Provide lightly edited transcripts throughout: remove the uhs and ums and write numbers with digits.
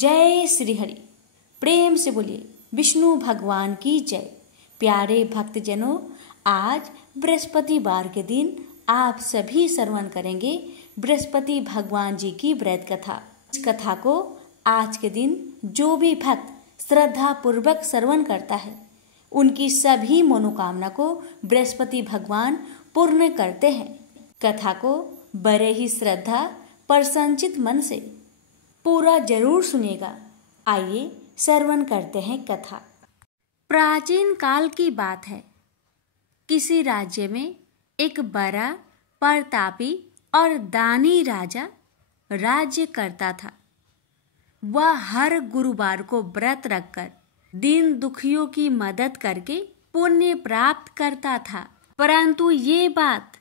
जय श्री हरि। प्रेम से बोलिए विष्णु भगवान की जय। प्यारे भक्तजनों, आज बृहस्पतिवार के दिन आप सभी श्रवण करेंगे बृहस्पति भगवान जी की व्रत कथा। इस कथा को आज के दिन जो भी भक्त श्रद्धा पूर्वक श्रवण करता है, उनकी सभी मनोकामना को बृहस्पति भगवान पूर्ण करते हैं। कथा को बड़े ही श्रद्धा पर संचित मन से पूरा जरूर सुनिएगा। आइए श्रवण करते हैं कथा। प्राचीन काल की बात है। किसी राज्य में एक बड़ा प्रतापी और दानी राजा राज्य करता था। वह हर गुरुवार को व्रत रखकर दीन दुखियों की मदद करके पुण्य प्राप्त करता था। परंतु ये बात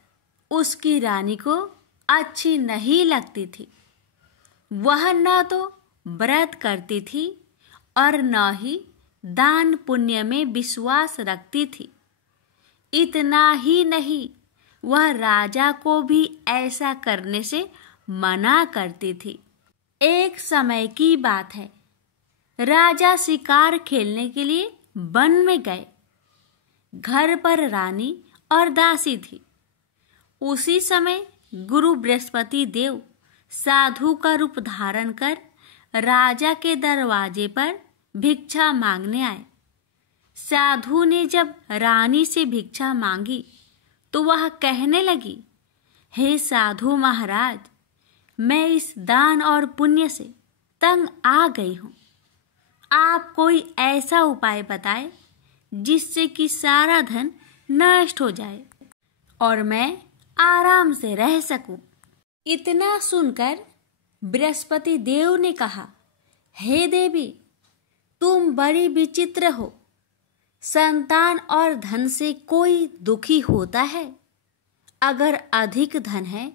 उसकी रानी को अच्छी नहीं लगती थी। वह न तो व्रत करती थी और न ही दान पुण्य में विश्वास रखती थी। इतना ही नहीं, वह राजा को भी ऐसा करने से मना करती थी। एक समय की बात है। राजा शिकार खेलने के लिए वन में गए। घर पर रानी और दासी थी। उसी समय गुरु बृहस्पति देव साधु का रूप धारण कर राजा के दरवाजे पर भिक्षा मांगने आए। साधु ने जब रानी से भिक्षा मांगी तो वह कहने लगी, हे साधु महाराज, मैं इस दान और पुण्य से तंग आ गई हूँ। आप कोई ऐसा उपाय बताएं जिससे कि सारा धन नष्ट हो जाए और मैं आराम से रह सकूं। इतना सुनकर बृहस्पति देव ने कहा, हे देवी, तुम बड़ी विचित्र हो। संतान और धन से कोई दुखी होता है? अगर अधिक धन है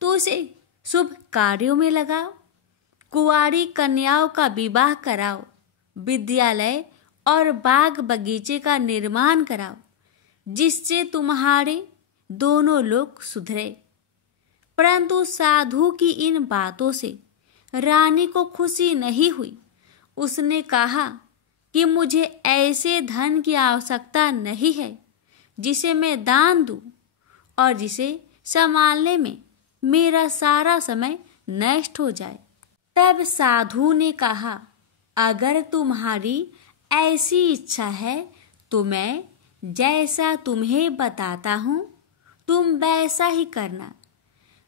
तो उसे शुभ कार्यों में लगाओ, कुंवारी कन्याओं का विवाह कराओ, विद्यालय और बाग बगीचे का निर्माण कराओ, जिससे तुम्हारे दोनों लोग सुधरे। परंतु साधु की इन बातों से रानी को खुशी नहीं हुई। उसने कहा कि मुझे ऐसे धन की आवश्यकता नहीं है जिसे मैं दान दूं और जिसे संभालने में मेरा सारा समय नष्ट हो जाए। तब साधु ने कहा, अगर तुम्हारी ऐसी इच्छा है तो मैं जैसा तुम्हें बताता हूं तुम वैसा ही करना।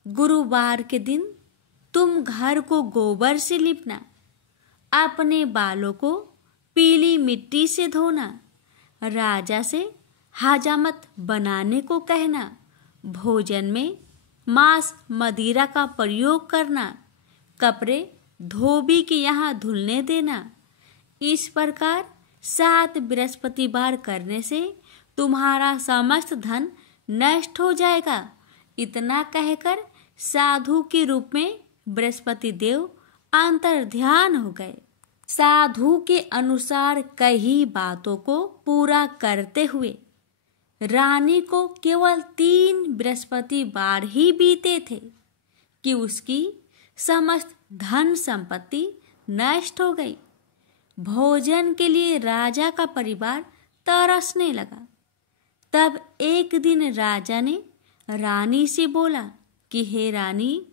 गुरुवार के दिन तुम घर को गोबर से लिपना, अपने बालों को पीली मिट्टी से धोना, राजा से हजामत बनाने को कहना, भोजन में मांस मदिरा का प्रयोग करना, कपड़े धोबी के यहाँ धुलने देना। इस प्रकार 7 बृहस्पतिवार करने से तुम्हारा समस्त धन नष्ट हो जाएगा। इतना कहकर साधु के रूप में बृहस्पति देव अंतर्ध्यान हो गए। साधु के अनुसार कई बातों को पूरा करते हुए रानी को केवल 3 बृहस्पतिवार ही बीते थे कि उसकी समस्त धन संपत्ति नष्ट हो गई। भोजन के लिए राजा का परिवार तरसने लगा। तब एक दिन राजा ने रानी से बोला कि हे रानी,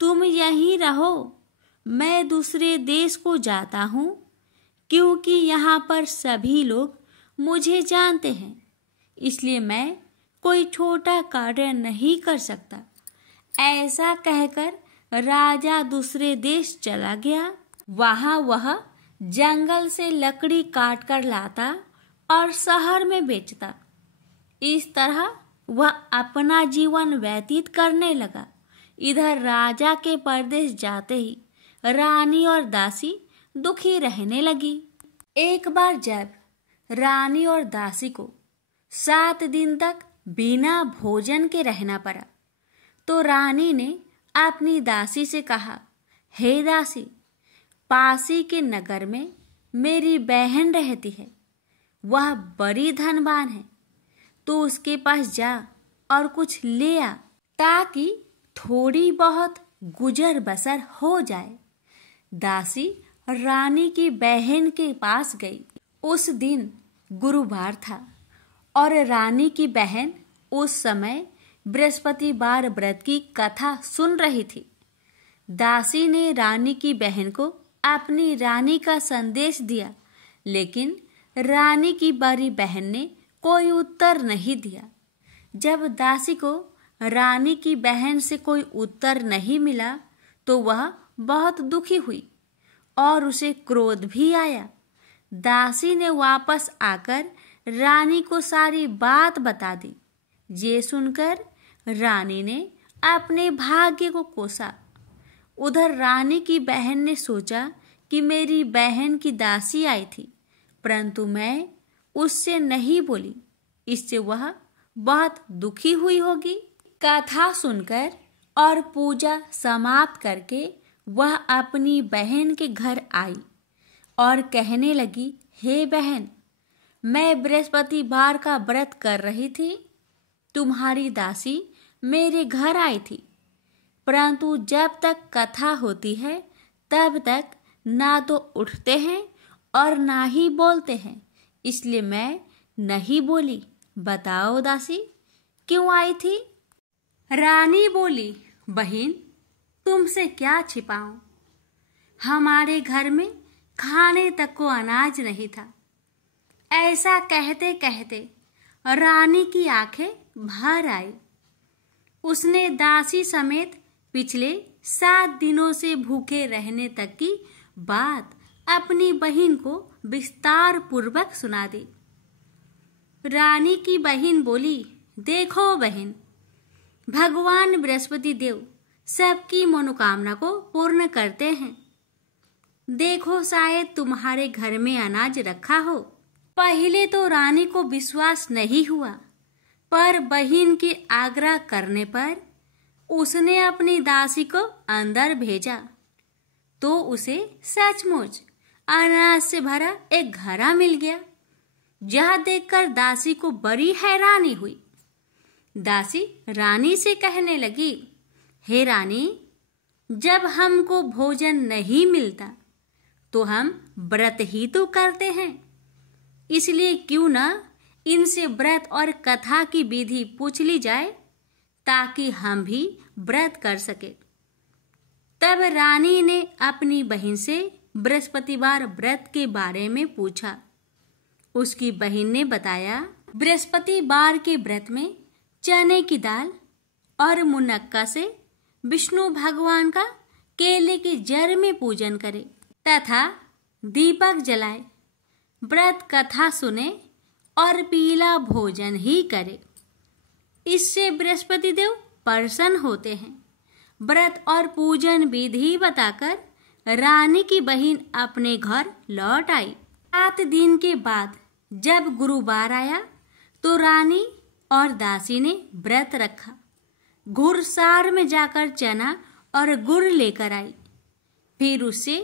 तुम यहीं रहो, मैं दूसरे देश को जाता हूँ, क्योंकि यहाँ पर सभी लोग मुझे जानते हैं, इसलिए मैं कोई छोटा कार्य नहीं कर सकता। ऐसा कहकर राजा दूसरे देश चला गया। वहाँ वह जंगल से लकड़ी काट कर लाता और शहर में बेचता। इस तरह वह अपना जीवन व्यतीत करने लगा। इधर राजा के परदेश जाते ही रानी और दासी दुखी रहने लगी। एक बार जब रानी और दासी को 7 दिन तक बिना भोजन के रहना पड़ा, तो रानी ने अपनी दासी से कहा, हे दासी, पासी के नगर में मेरी बहन रहती है। वह बड़ी धनवान है, तो उसके पास जा और कुछ ले आ, ताकि थोड़ी बहुत गुजर बसर हो जाए। दासी रानी की बहन के पास गई। उस दिन गुरुवार था और रानी की बहन उस समय बृहस्पतिवार व्रत की कथा सुन रही थी। दासी ने रानी की बहन को अपनी रानी का संदेश दिया, लेकिन रानी की बड़ी बहन ने कोई उत्तर नहीं दिया। जब दासी को रानी की बहन से कोई उत्तर नहीं मिला तो वह बहुत दुखी हुई और उसे क्रोध भी आया। दासी ने वापस आकर रानी को सारी बात बता दी। ये सुनकर रानी ने अपने भाग्य को कोसा। उधर रानी की बहन ने सोचा कि मेरी बहन की दासी आई थी, परंतु मैं उससे नहीं बोली, इससे वह बहुत दुखी हुई होगी। कथा सुनकर और पूजा समाप्त करके वह अपनी बहन के घर आई और कहने लगी, हे बहन, मैं बृहस्पतिवार का व्रत कर रही थी। तुम्हारी दासी मेरे घर आई थी, परंतु जब तक कथा होती है तब तक ना तो उठते हैं और ना ही बोलते हैं, इसलिए मैं नहीं बोली। बताओ दासी, क्यों आई थी? रानी बोली, बहन, तुमसे क्या छिपाऊं? हमारे घर में खाने तक को अनाज नहीं था। ऐसा कहते कहते रानी की आंखें भर आई। उसने दासी समेत पिछले 7 दिनों से भूखे रहने तक की बात अपनी बहन को विस्तार पूर्वक सुना दी। रानी की बहन बोली, देखो बहन, भगवान बृहस्पति देव सबकी मनोकामना को पूर्ण करते हैं। देखो, शायद तुम्हारे घर में अनाज रखा हो। पहले तो रानी को विश्वास नहीं हुआ, पर बहन के आग्रह करने पर उसने अपनी दासी को अंदर भेजा तो उसे सचमुच अनाज से भरा एक घड़ा मिल गया। यह देखकर दासी को बड़ी हैरानी हुई। दासी रानी से कहने लगी, हे रानी, जब हमको भोजन नहीं मिलता तो हम व्रत ही तो करते हैं, इसलिए क्यों न इनसे व्रत और कथा की विधि पूछ ली जाए ताकि हम भी व्रत कर सके। तब रानी ने अपनी बहन से बृहस्पतिवार व्रत के बारे में पूछा। उसकी बहन ने बताया, बृहस्पतिवार के व्रत में चने की दाल और मुनक्का से विष्णु भगवान का केले के जड़ में पूजन करे तथा दीपक जलाए, व्रत कथा सुने और पीला भोजन ही करे। इससे बृहस्पति देव प्रसन्न होते हैं। व्रत और पूजन विधि बताकर रानी की बहन अपने घर लौट आई। 7 दिन के बाद जब गुरुवार आया तो रानी और दासी ने व्रत रखा। घुड़सार में जाकर चना और गुड़ लेकर आई। फिर उससे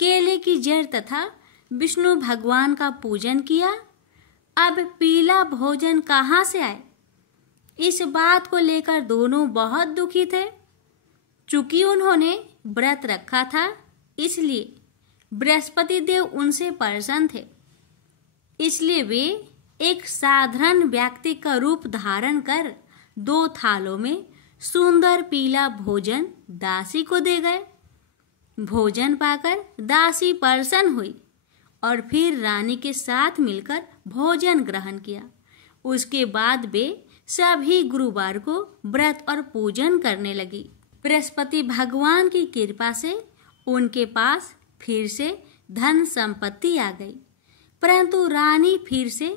केले की जड़ तथा विष्णु भगवान का पूजन किया। अब पीला भोजन कहाँ से आए? इस बात को लेकर दोनों बहुत दुखी थे। चूंकि उन्होंने व्रत रखा था, इसलिए बृहस्पति देव उनसे प्रसन्न थे। इसलिए वे एक साधारण व्यक्ति का रूप धारण कर 2 थालों में सुंदर पीला भोजन दासी को दे गए। भोजन पाकर दासी प्रसन्न हुई और फिर रानी के साथ मिलकर भोजन ग्रहण किया। उसके बाद वे सभी गुरुवार को व्रत और पूजन करने लगी। बृहस्पति भगवान की कृपा से उनके पास फिर से धन संपत्ति आ गई, परंतु रानी फिर से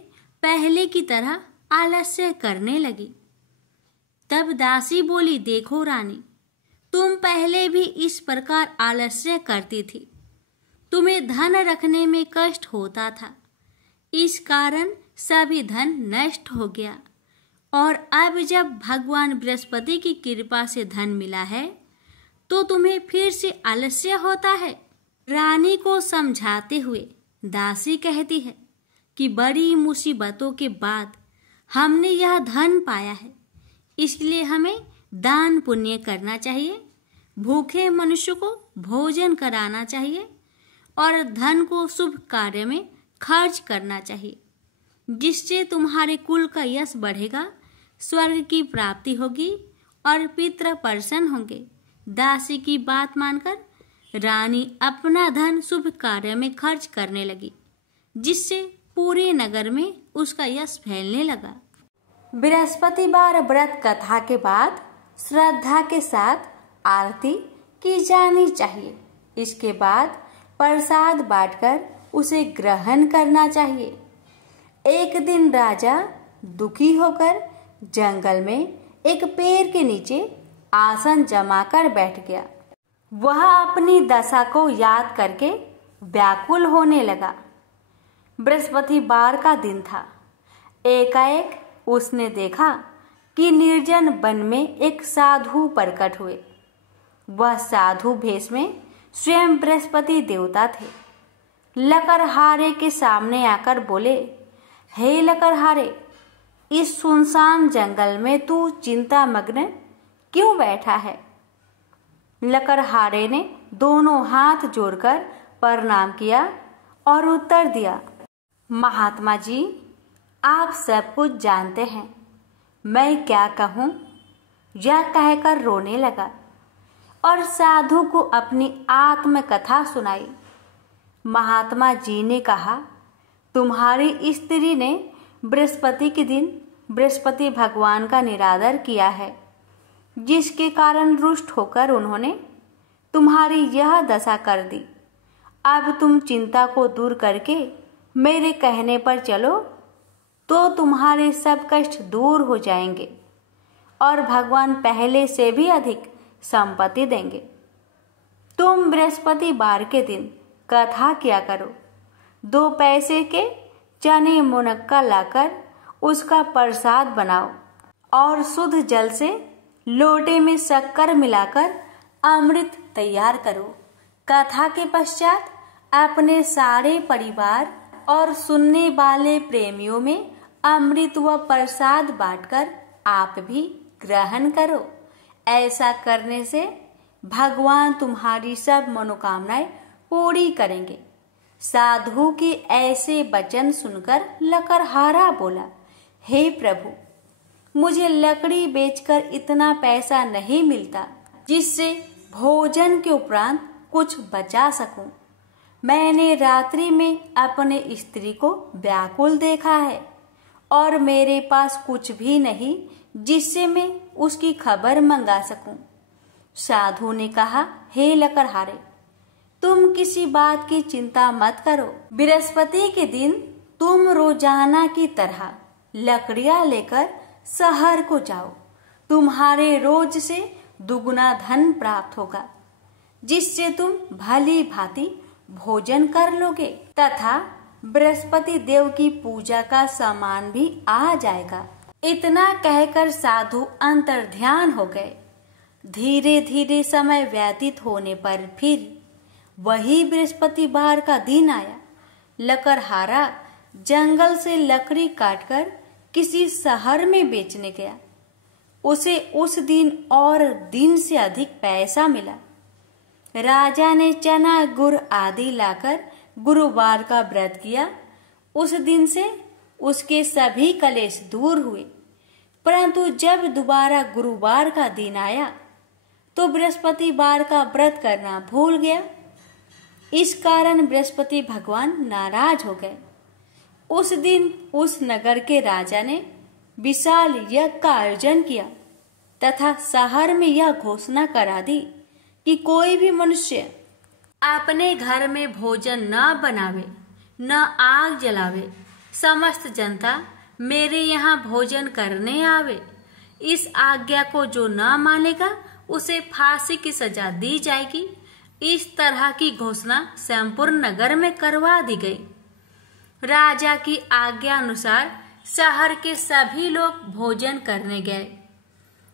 पहले की तरह आलस्य करने लगी। तब दासी बोली, देखो रानी, तुम पहले भी इस प्रकार आलस्य करती थी। तुम्हें धन रखने में कष्ट होता था, इस कारण सभी धन नष्ट हो गया, और अब जब भगवान बृहस्पति की कृपा से धन मिला है तो तुम्हें फिर से आलस्य होता है। रानी को समझाते हुए दासी कहती है कि बड़ी मुसीबतों के बाद हमने यह धन पाया है, इसलिए हमें दान पुण्य करना चाहिए, भूखे मनुष्य को भोजन कराना चाहिए और धन को शुभ कार्य में खर्च करना चाहिए, जिससे तुम्हारे कुल का यश बढ़ेगा, स्वर्ग की प्राप्ति होगी और पितृ प्रसन्न होंगे। दासी की बात मानकर रानी अपना धन शुभ कार्य में खर्च करने लगी, जिससे पूरे नगर में उसका यश फैलने लगा। बृहस्पतिवार व्रत कथा के बाद श्रद्धा के साथ आरती की जानी चाहिए। इसके बाद प्रसाद बांटकर उसे ग्रहण करना चाहिए। एक दिन राजा दुखी होकर जंगल में एक पेड़ के नीचे आसन जमाकर बैठ गया। वह अपनी दशा को याद करके व्याकुल होने लगा। बृहस्पतिवार का दिन था। एकाएक उसने देखा कि निर्जन वन में एक साधु प्रकट हुए। वह साधु भेष में स्वयं बृहस्पति देवता थे। लकड़हारे के सामने आकर बोले, हे लकड़हारे, इस सुनसान जंगल में तू चिंता मग्न क्यों बैठा है? लकड़हारे ने दोनों हाथ जोड़कर प्रणाम किया और उत्तर दिया, महात्मा जी, आप सब कुछ जानते हैं, मैं क्या कहूँ? यह कहकर रोने लगा और साधु को अपनी आत्मकथा सुनाई। महात्मा जी ने कहा, तुम्हारी स्त्री ने बृहस्पति के दिन बृहस्पति भगवान का निरादर किया है, जिसके कारण रुष्ट होकर उन्होंने तुम्हारी यह दशा कर दी। अब तुम चिंता को दूर करके मेरे कहने पर चलो तो तुम्हारे सब कष्ट दूर हो जाएंगे और भगवान पहले से भी अधिक संपत्ति देंगे। तुम बृहस्पतिवार के दिन कथा किया करो। 2 पैसे के चने मुनक्का लाकर उसका प्रसाद बनाओ और शुद्ध जल से लोटे में शक्कर मिलाकर अमृत तैयार करो। कथा के पश्चात अपने सारे परिवार और सुनने वाले प्रेमियों में अमृत व प्रसाद बांटकर आप भी ग्रहण करो। ऐसा करने से भगवान तुम्हारी सब मनोकामनाएं पूरी करेंगे। साधु के ऐसे वचन सुनकर लकड़हारा बोला, हे प्रभु, मुझे लकड़ी बेचकर इतना पैसा नहीं मिलता जिससे भोजन के उपरांत कुछ बचा सकूं। मैंने रात्रि में अपने स्त्री को व्याकुल देखा है और मेरे पास कुछ भी नहीं जिससे मैं उसकी खबर मंगा सकूं। साधु ने कहा, हे लकड़हारे, तुम किसी बात की चिंता मत करो। बृहस्पति के दिन तुम रोजाना की तरह लकड़ियां लेकर शहर को जाओ। तुम्हारे रोज से दुगुना धन प्राप्त होगा, जिससे तुम भली भांति भोजन कर लोगे तथा बृहस्पति देव की पूजा का सामान भी आ जाएगा। इतना कहकर साधु अंतर्ध्यान हो गए। धीरे धीरे समय व्यतीत होने पर फिर वही बृहस्पतिवार का दिन आया। लकड़हारा जंगल से लकड़ी काटकर किसी शहर में बेचने गया। उसे उस दिन और दिन से अधिक पैसा मिला। राजा ने चना गुड़ आदि लाकर गुरुवार का व्रत किया। उस दिन से उसके सभी कलेश दूर हुए। परंतु जब दोबारा गुरुवार का दिन आया तो बृहस्पतिवार का व्रत करना भूल गया। इस कारण बृहस्पति भगवान नाराज हो गए। उस दिन उस नगर के राजा ने विशाल यज्ञ का आयोजन किया तथा शहर में यह घोषणा करा दी कि कोई भी मनुष्य अपने घर में भोजन न बनावे, न आग जलावे। समस्त जनता मेरे यहाँ भोजन करने आवे। इस आज्ञा को जो न मानेगा उसे फांसी की सजा दी जाएगी। इस तरह की घोषणा संपूर्ण नगर में करवा दी गई। राजा की आज्ञा अनुसार शहर के सभी लोग भोजन करने गए,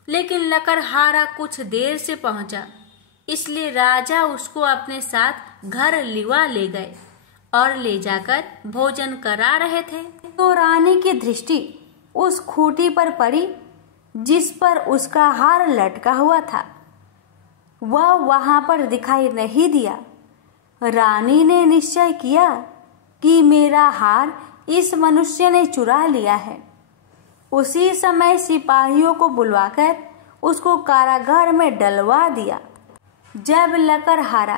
लेकिन लकड़हारा कुछ देर से पहुंचा, इसलिए राजा उसको अपने साथ घर लिवा ले गए और ले जाकर भोजन करा रहे थे तो रानी की दृष्टि उस खूंटी पर पड़ी जिस पर उसका हार लटका हुआ था। वह वहां पर दिखाई नहीं दिया। रानी ने निश्चय किया कि मेरा हार इस मनुष्य ने चुरा लिया है। उसी समय सिपाहियों को बुलवाकर उसको कारागार में डलवा दिया। जब लकड़हारा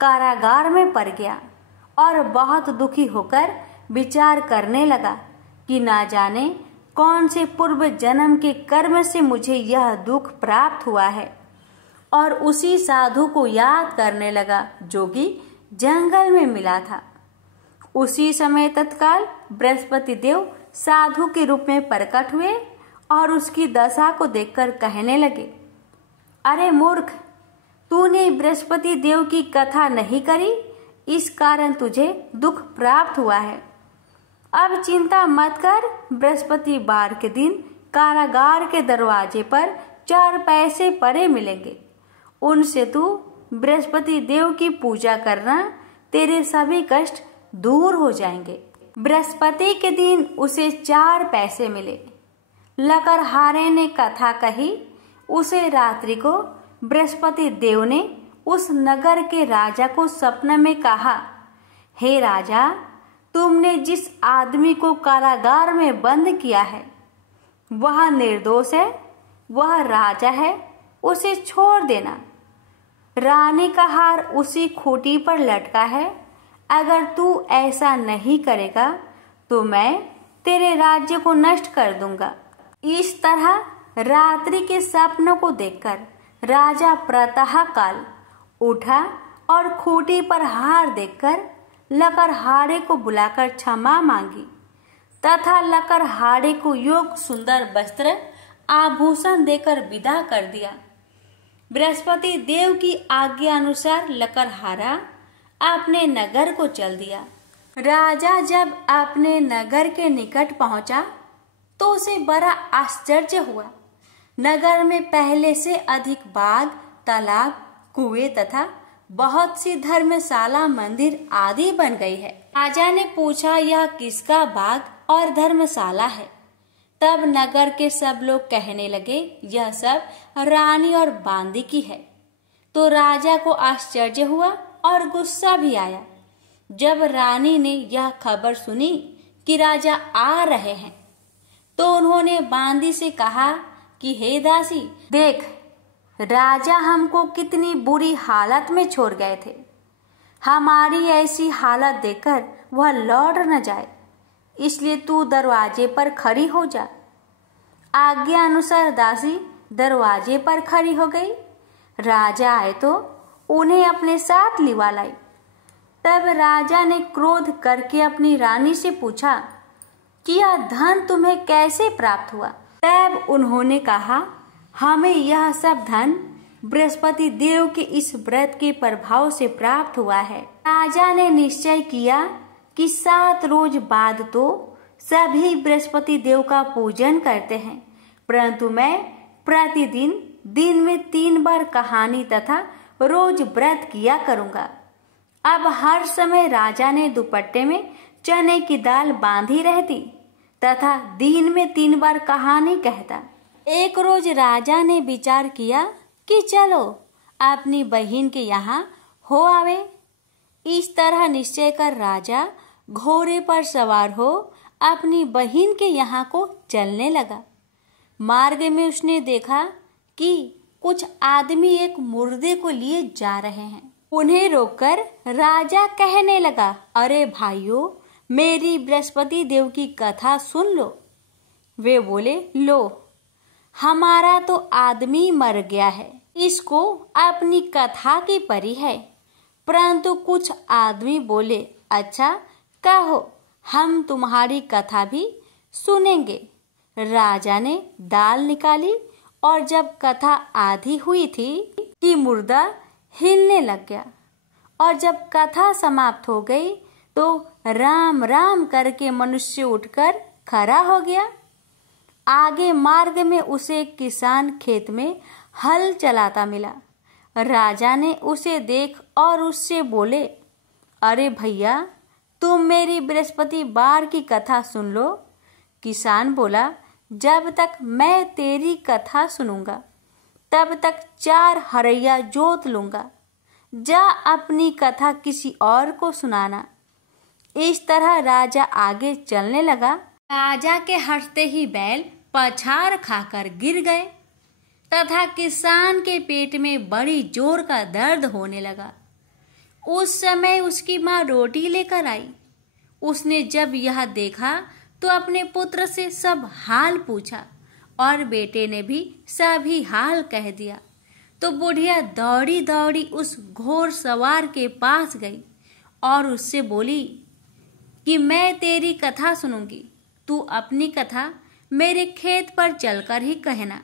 कारागार में पड़ गया और बहुत दुखी होकर विचार करने लगा कि ना जाने कौन से पूर्व जन्म के कर्म से मुझे यह दुख प्राप्त हुआ है, और उसी साधु को याद करने लगा जो कि जंगल में मिला था। उसी समय तत्काल बृहस्पति देव साधु के रूप में प्रकट हुए और उसकी दशा को देखकर कहने लगे, अरे मूर्ख, तूने बृहस्पति देव की कथा नहीं करी, इस कारण तुझे दुख प्राप्त हुआ है। अब चिंता मत कर, बृहस्पतिवार के दिन कारागार के दरवाजे पर 4 पैसे पड़े मिलेंगे। उनसे तू बृहस्पति देव की पूजा करना, तेरे सभी कष्ट दूर हो जाएंगे। बृहस्पति के दिन उसे 4 पैसे मिले। लकड़हारे ने कथा कही। उसे रात्रि को बृहस्पति देव ने उस नगर के राजा को सपने में कहा, हे राजा, तुमने जिस आदमी को कारागार में बंद किया है वह निर्दोष है, वह राजा है, उसे छोड़ देना। रानी का हार उसी खूंटी पर लटका है। अगर तू ऐसा नहीं करेगा तो मैं तेरे राज्य को नष्ट कर दूंगा। इस तरह रात्रि के सपनों को देखकर राजा प्रातः काल उठा और खूंटी पर हार देखकर लकड़हारे को बुलाकर क्षमा मांगी तथा लकड़हारे को योग सुंदर वस्त्र आभूषण देकर विदा कर दिया। बृहस्पति देव की आज्ञा अनुसार लकड़हारा अपने नगर को चल दिया। राजा जब अपने नगर के निकट पहुंचा तो उसे बड़ा आश्चर्य हुआ। नगर में पहले से अधिक बाग, तालाब, कुएं तथा बहुत सी धर्मशाला, मंदिर आदि बन गई है। राजा ने पूछा, यह किसका बाग और धर्मशाला है? तब नगर के सब लोग कहने लगे, यह सब रानी और बांदी की है। तो राजा को आश्चर्य हुआ और गुस्सा भी आया। जब रानी ने यह खबर सुनी कि राजा आ रहे हैं तो उन्होंने बांदी से कहा कि हे दासी, देख, राजा हमको कितनी बुरी हालत में छोड़ गए थे। हमारी ऐसी हालत देखकर वह लौट न जाए, इसलिए तू दरवाजे पर खड़ी हो जा। आज्ञा अनुसार दासी दरवाजे पर खड़ी हो गई। राजा आए तो उन्हें अपने साथ लिवा लाई। तब राजा ने क्रोध करके अपनी रानी से पूछा कि यह धन तुम्हें कैसे प्राप्त हुआ? तब उन्होंने कहा, हमें यह सब धन बृहस्पति देव के इस व्रत के प्रभाव से प्राप्त हुआ है। राजा ने निश्चय किया कि 7 रोज बाद तो सभी बृहस्पति देव का पूजन करते हैं, परंतु मैं प्रतिदिन दिन में 3 बार कहानी तथा रोज व्रत किया करूंगा। अब हर समय राजा ने दुपट्टे में चने की दाल बांधी रहती तथा दिन में 3 बार कहानी कहता। एक रोज राजा ने विचार किया कि चलो अपनी बहन के यहाँ हो आवे। इस तरह निश्चय कर राजा घोड़े पर सवार हो अपनी बहन के यहाँ को चलने लगा। मार्ग में उसने देखा कि कुछ आदमी एक मुर्दे को लिए जा रहे हैं। उन्हें रोककर राजा कहने लगा, अरे भाइयों, मेरी बृहस्पति देव की कथा सुन लो। वे बोले, लो, हमारा तो आदमी मर गया है, इसको अपनी कथा की परी है। परंतु कुछ आदमी बोले, अच्छा कहो, हम तुम्हारी कथा भी सुनेंगे। राजा ने दाल निकाली और जब कथा आधी हुई थी कि मुर्दा हिलने लग गया, और जब कथा समाप्त हो गई तो राम राम करके मनुष्य उठकर खड़ा हो गया। आगे मार्ग में उसे एक किसान खेत में हल चलाता मिला। राजा ने उसे देख और उससे बोले, अरे भैया, तुम मेरी बृहस्पतिवार की कथा सुन लो। किसान बोला, जब तक मैं तेरी कथा सुनूंगा तब तक 4 हरैया जोत लूंगा। जा अपनी कथा किसी और को सुनाना। इस तरह राजा आगे चलने लगा। राजा के हटते ही बैल पछाड़ खाकर गिर गए तथा किसान के पेट में बड़ी जोर का दर्द होने लगा। उस समय उसकी माँ रोटी लेकर आई। उसने जब यह देखा तो अपने पुत्र से सब हाल पूछा और बेटे ने भी सभी हाल कह दिया। तो बुढ़िया दौड़ी दौड़ी उस घोड़ सवार के पास गई और उससे बोली कि मैं तेरी कथा सुनूंगी, तू अपनी कथा मेरे खेत पर चलकर ही कहना।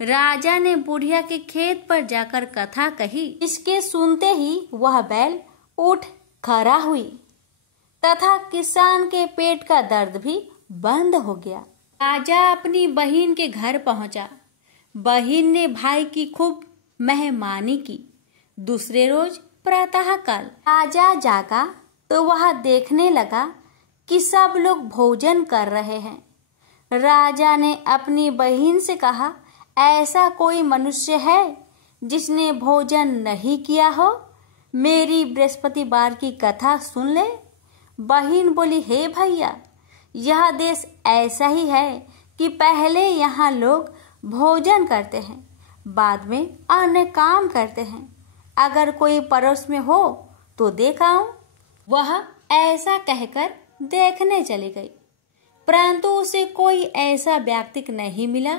राजा ने बुढ़िया के खेत पर जाकर कथा कही। इसके सुनते ही वह बैल उठ खड़ा हुई तथा किसान के पेट का दर्द भी बंद हो गया। राजा अपनी बहन के घर पहुंचा। बहन ने भाई की खूब मेहमानी की। दूसरे रोज प्रातःकाल राजा जागा तो वह देखने लगा कि सब लोग भोजन कर रहे हैं। राजा ने अपनी बहन से कहा, ऐसा कोई मनुष्य है जिसने भोजन नहीं किया हो? मेरी बृहस्पतिवार की कथा सुन ले। बहन बोली, हे भैया, यह देश ऐसा ही है कि पहले यहाँ लोग भोजन करते हैं, बाद में अन्य काम करते हैं। अगर कोई पड़ोस में हो तो देख आऊं। वह ऐसा कहकर देखने चली गई, परंतु उसे कोई ऐसा व्यक्ति नहीं मिला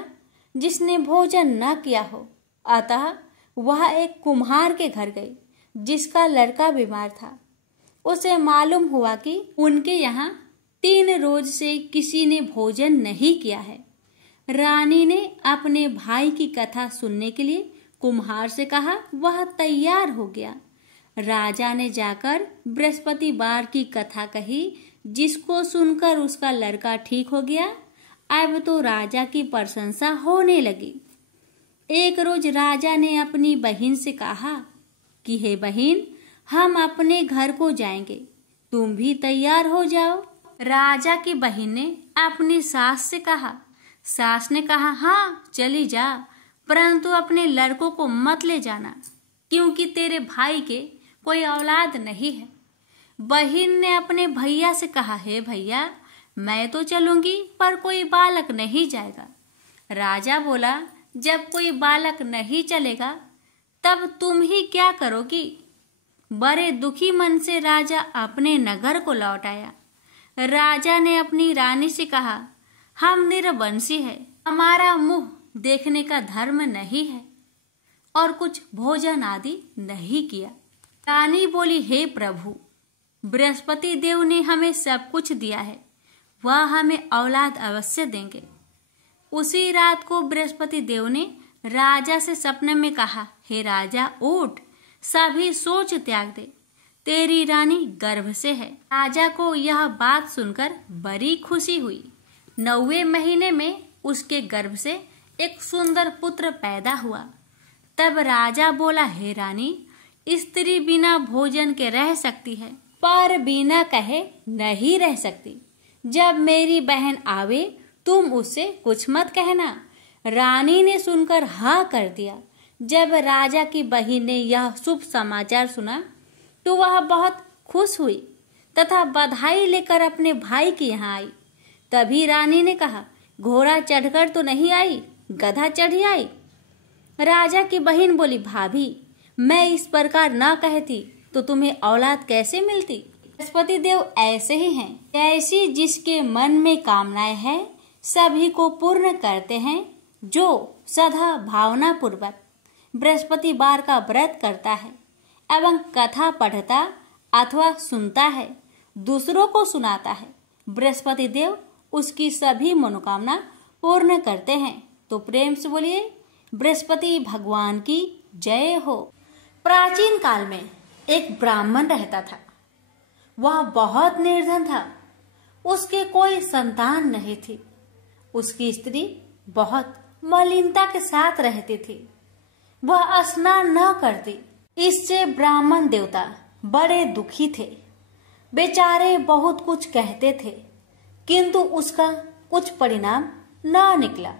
जिसने भोजन न किया हो। अतः वह एक कुम्हार के घर गई जिसका लड़का बीमार था। उसे मालूम हुआ कि उनके यहाँ 3 रोज से किसी ने भोजन नहीं किया है। रानी ने अपने भाई की कथा सुनने के लिए कुम्हार से कहा। वह तैयार हो गया। राजा ने जाकर बृहस्पतिवार की कथा कही, जिसको सुनकर उसका लड़का ठीक हो गया। अब तो राजा की प्रशंसा होने लगी। एक रोज राजा ने अपनी बहन से कहा कि हे बहन, हम अपने घर को जाएंगे, तुम भी तैयार हो जाओ। राजा की बहन ने अपनी सास से कहा। सास ने कहा, हाँ चली जा, परंतु अपने लड़कों को मत ले जाना, क्योंकि तेरे भाई के कोई औलाद नहीं है। बहन ने अपने भैया से कहा, हे भैया, मैं तो चलूंगी पर कोई बालक नहीं जाएगा। राजा बोला, जब कोई बालक नहीं चलेगा तब तुम ही क्या करोगी? बड़े दुखी मन से राजा अपने नगर को लौट आया। राजा ने अपनी रानी से कहा, हम निरवंशी है, हमारा मुंह देखने का धर्म नहीं है और कुछ भोजन आदि नहीं किया। रानी बोली, हे प्रभु, बृहस्पति देव ने हमें सब कुछ दिया है, वह हमें औलाद अवश्य देंगे। उसी रात को बृहस्पति देव ने राजा से सपने में कहा, हे राजा, उठ, सभी सोच त्याग दे, तेरी रानी गर्भ से है। राजा को यह बात सुनकर बड़ी खुशी हुई। 9वें महीने में उसके गर्भ से एक सुंदर पुत्र पैदा हुआ। तब राजा बोला, हे रानी, स्त्री बिना भोजन के रह सकती है, पर बिना कहे नहीं रह सकती। जब मेरी बहन आवे तुम उससे कुछ मत कहना। रानी ने सुनकर हाँ कर दिया। जब राजा की बहन ने यह शुभ समाचार सुना तो वह बहुत खुश हुई तथा बधाई लेकर अपने भाई के यहाँ आई। तभी रानी ने कहा, घोड़ा चढ़कर तो नहीं आई, गधा चढ़ी आई। राजा की बहन बोली, भाभी, मैं इस प्रकार न कहती तो तुम्हें औलाद कैसे मिलती? बृहस्पति देव ऐसे ही हैं, जैसी जिसके मन में कामनाएं हैं सभी को पूर्ण करते हैं। जो सदा भावना पूर्वक बृहस्पतिवार का व्रत करता है एवं कथा पढ़ता अथवा सुनता है, दूसरों को सुनाता है, बृहस्पति देव उसकी सभी मनोकामना पूर्ण करते हैं। तो प्रेम से बोलिए, बृहस्पति भगवान की जय हो। प्राचीन काल में एक ब्राह्मण रहता था। वह बहुत निर्धन था। उसके कोई संतान नहीं थी। उसकी स्त्री बहुत मलिनता के साथ रहती थी। वह स्नान न करती। इससे ब्राह्मण देवता बड़े दुखी थे। बेचारे बहुत कुछ कहते थे, किंतु उसका कुछ परिणाम न निकला।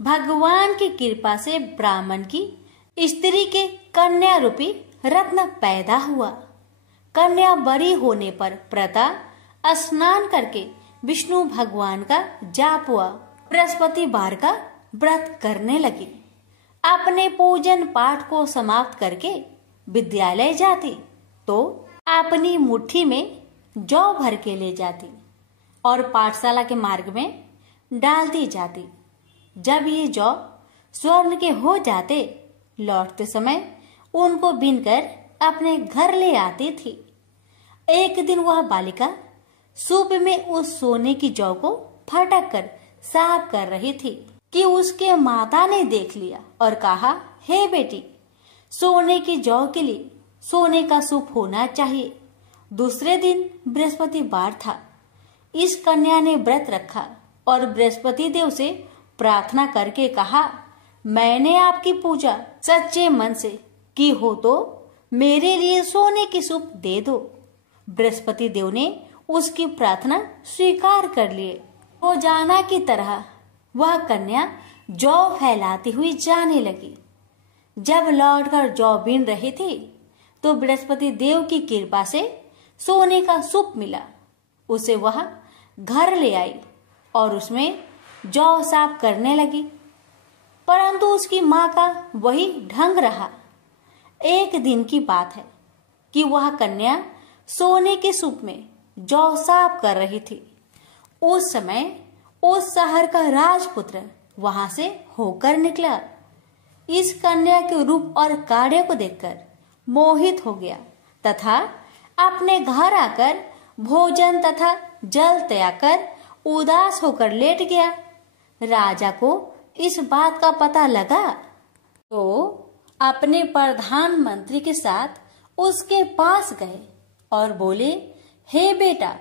भगवान की कृपा से ब्राह्मण की स्त्री के कन्या रूपी रत्न पैदा हुआ। कन्या बड़ी होने पर प्रता स्नान करके विष्णु भगवान का जाप हुआ। बृहस्पतिवार का व्रत करने लगी। अपने पूजन पाठ को समाप्त करके विद्यालय जाती तो अपनी मुट्ठी में जौ भर के ले जाती और पाठशाला के मार्ग में डालती जाती। जब ये जौ स्वर्ण के हो जाते, लौटते समय उनको बीनकर अपने घर ले आती थी। एक दिन वह बालिका सूप में उस सोने की जौ को फटक कर साफ कर रही थी कि उसके माता ने देख लिया और कहा, हे बेटी, सोने की जौ के लिए सोने का सूप होना चाहिए। दूसरे दिन बृहस्पतिवार था। इस कन्या ने व्रत रखा और बृहस्पति देव से प्रार्थना करके कहा, मैंने आपकी पूजा सच्चे मन से की हो तो मेरे लिए सोने की सूप दे दो। बृहस्पति देव ने उसकी प्रार्थना स्वीकार कर लिए। रोजाना की तरह वह कन्या जौ फैलाती हुई जाने लगी। जब लौटकर जौ बीन रही थी तो बृहस्पति देव की कृपा से सोने का सूप मिला। उसे वह घर ले आई और उसमें जौ साफ करने लगी, परंतु उसकी माँ का वही ढंग रहा। एक दिन की बात है कि वह कन्या सोने के सूप में जौ साफ कर रही थी। उस समय उस शहर का राजपुत्र वहां से होकर निकला। इस कन्या के रूप और कार्य को देखकर मोहित हो गया तथा अपने घर आकर भोजन तथा जल त्याग कर उदास होकर लेट गया। राजा को इस बात का पता लगा तो अपने प्रधानमंत्री के साथ उसके पास गए और बोले, हे बेटा,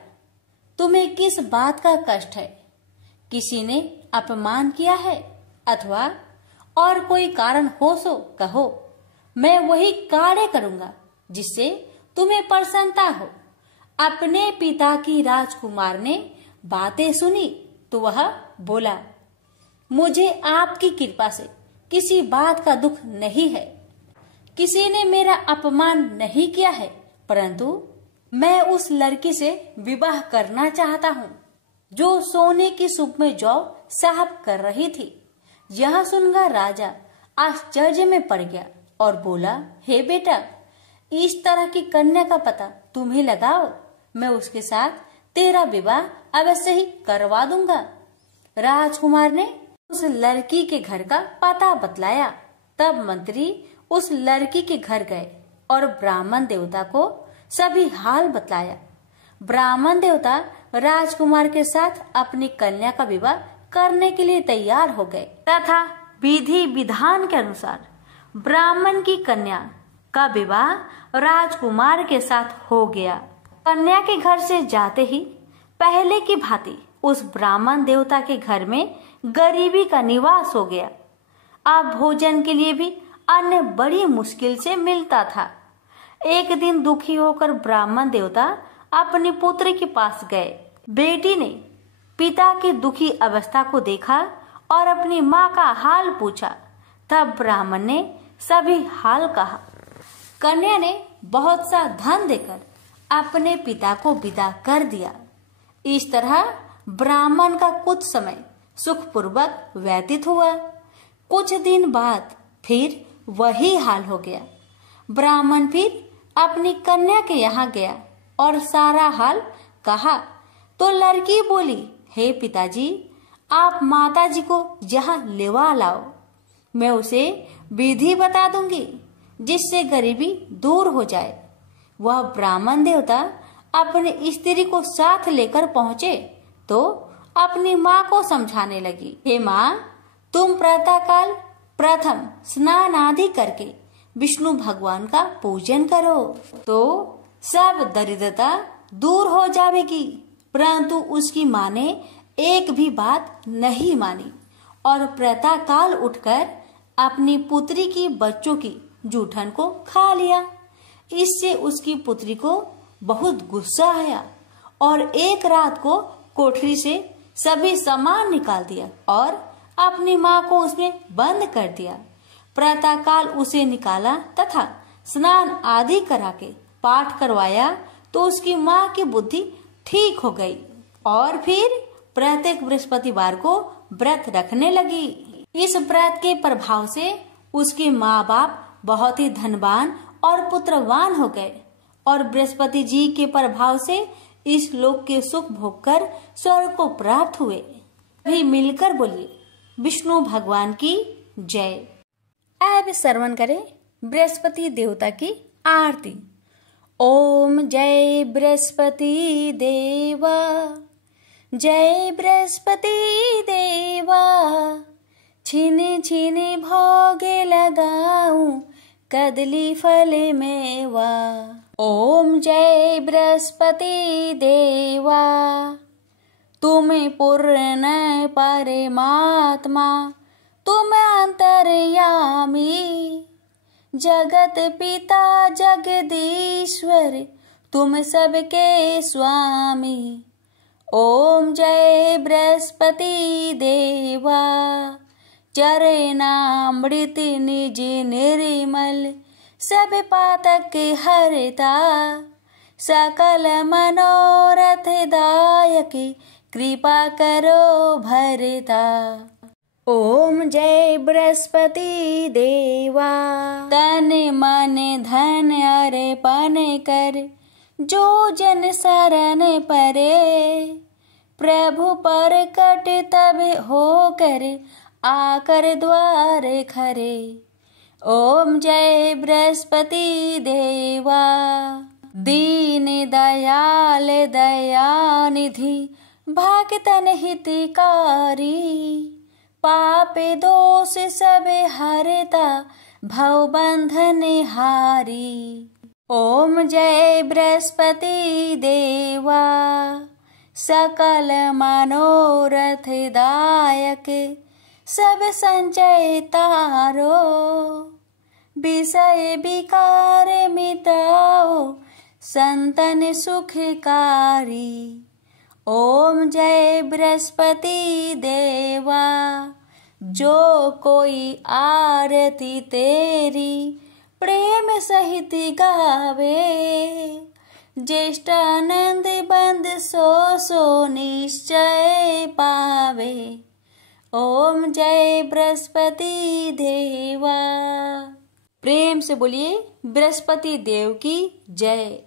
तुम्हें किस बात का कष्ट है? किसी ने अपमान किया है अथवा और कोई कारण हो सो कहो, मैं वही कार्य करूंगा जिससे तुम्हें प्रसन्नता हो। अपने पिता की राजकुमार ने बातें सुनी तो वह बोला, मुझे आपकी कृपा से किसी बात का दुख नहीं है। किसी ने मेरा अपमान नहीं किया है, परंतु मैं उस लड़की से विवाह करना चाहता हूँ जो सोने की सूप में जौ साफ कर रही थी। यह सुनकर राजा आश्चर्य में पड़ गया और बोला, हे बेटा, इस तरह की कन्या का पता तुम्हें लगाओ, मैं उसके साथ तेरा विवाह अवश्य ही करवा दूंगा। राजकुमार ने उस लड़की के घर का पता बतलाया। तब मंत्री उस लड़की के घर गए और ब्राह्मण देवता को सभी हाल बतलाया। ब्राह्मण देवता राजकुमार के साथ अपनी कन्या का विवाह करने के लिए तैयार हो गए तथा विधि विधान के अनुसार ब्राह्मण की कन्या का विवाह राजकुमार के साथ हो गया। कन्या के घर से जाते ही पहले की भांति उस ब्राह्मण देवता के घर में गरीबी का निवास हो गया। अब भोजन के लिए भी अन्न बड़ी मुश्किल से मिलता था। एक दिन दुखी होकर ब्राह्मण देवता अपनी पुत्री के पास गए। बेटी ने पिता की दुखी अवस्था को देखा और अपनी माँ का हाल पूछा। तब ब्राह्मण ने सभी हाल कहा। कन्या ने बहुत सा धन देकर अपने पिता को विदा कर दिया। इस तरह ब्राह्मण का कुछ समय सुखपूर्वक व्यतीत हुआ। कुछ दिन बाद फिर वही हाल हो गया। ब्राह्मण फिर अपनी कन्या के यहाँ गया और सारा हाल कहा तो लड़की बोली, हे पिताजी, आप माताजी को यहाँ लेवा लाओ, मैं उसे विधि बता दूंगी जिससे गरीबी दूर हो जाए। वह ब्राह्मण देवता अपनी स्त्री को साथ लेकर पहुँचे तो अपनी माँ को समझाने लगी, हे माँ, तुम प्रातःकाल प्रथम स्नान आदि करके विष्णु भगवान का पूजन करो तो सब दरिद्रता दूर हो जाएगी। परंतु उसकी माँ ने एक भी बात नहीं मानी और प्रातःकाल उठकर अपनी पुत्री की बच्चों की जूठन को खा लिया। इससे उसकी पुत्री को बहुत गुस्सा आया और एक रात को कोठरी से सभी सामान निकाल दिया और अपनी माँ को उसमें बंद कर दिया। प्रातःकाल उसे निकाला तथा स्नान आदि करा के पाठ करवाया तो उसकी माँ की बुद्धि ठीक हो गई और फिर प्रत्येक बृहस्पतिवार को व्रत रखने लगी। इस व्रत के प्रभाव से उसके माँ बाप बहुत ही धनवान और पुत्रवान हो गए और बृहस्पति जी के प्रभाव से इस लोक के सुख भोग कर स्वर्ग को प्राप्त हुए। भी मिलकर बोलिए विष्णु भगवान की जय। अब श्रवण करें बृहस्पति देवता की आरती। ओम जय बृहस्पति देवा, जय बृहस्पति देवा, छीने छीने भोगे लगाऊं कदली फल मेवा। ओम जय बृहस्पति देवा, तुम पूर्ण परमात्मा, तुम अंतर्यामी, जगत पिता जगदीश्वर, तुम सबके स्वामी। ओम जय बृहस्पति देवा, चरणामृत निज निर्मल, सब पातक हरता, सकल मनोरथ दायक, कृपा करो भरता। ओम जय बृहस्पति देवा, तन मन धन अर्पण कर, जो जन शरण परे, प्रभु पर कट तब हो कर, आकर द्वार खरे। ओम जय बृहस्पति देवा, दीन दयाल दयानिधि, भक्तन हितकारी, पाप दोष सब हरता, भव बंधन हारी। ओम जय बृहस्पति देवा, सकल मनोरथ दायक, सब संचय तारो, विषय विकार मिटाओ, संतन सुखकारी। ओम जय बृहस्पति देवा, जो कोई आरती तेरी प्रेम सहित गावे, ज्येष्ठानंद बंद सो निश्चय पावे। ओम जय बृहस्पति देवा। प्रेम से बोलिए बृहस्पति देव की जय।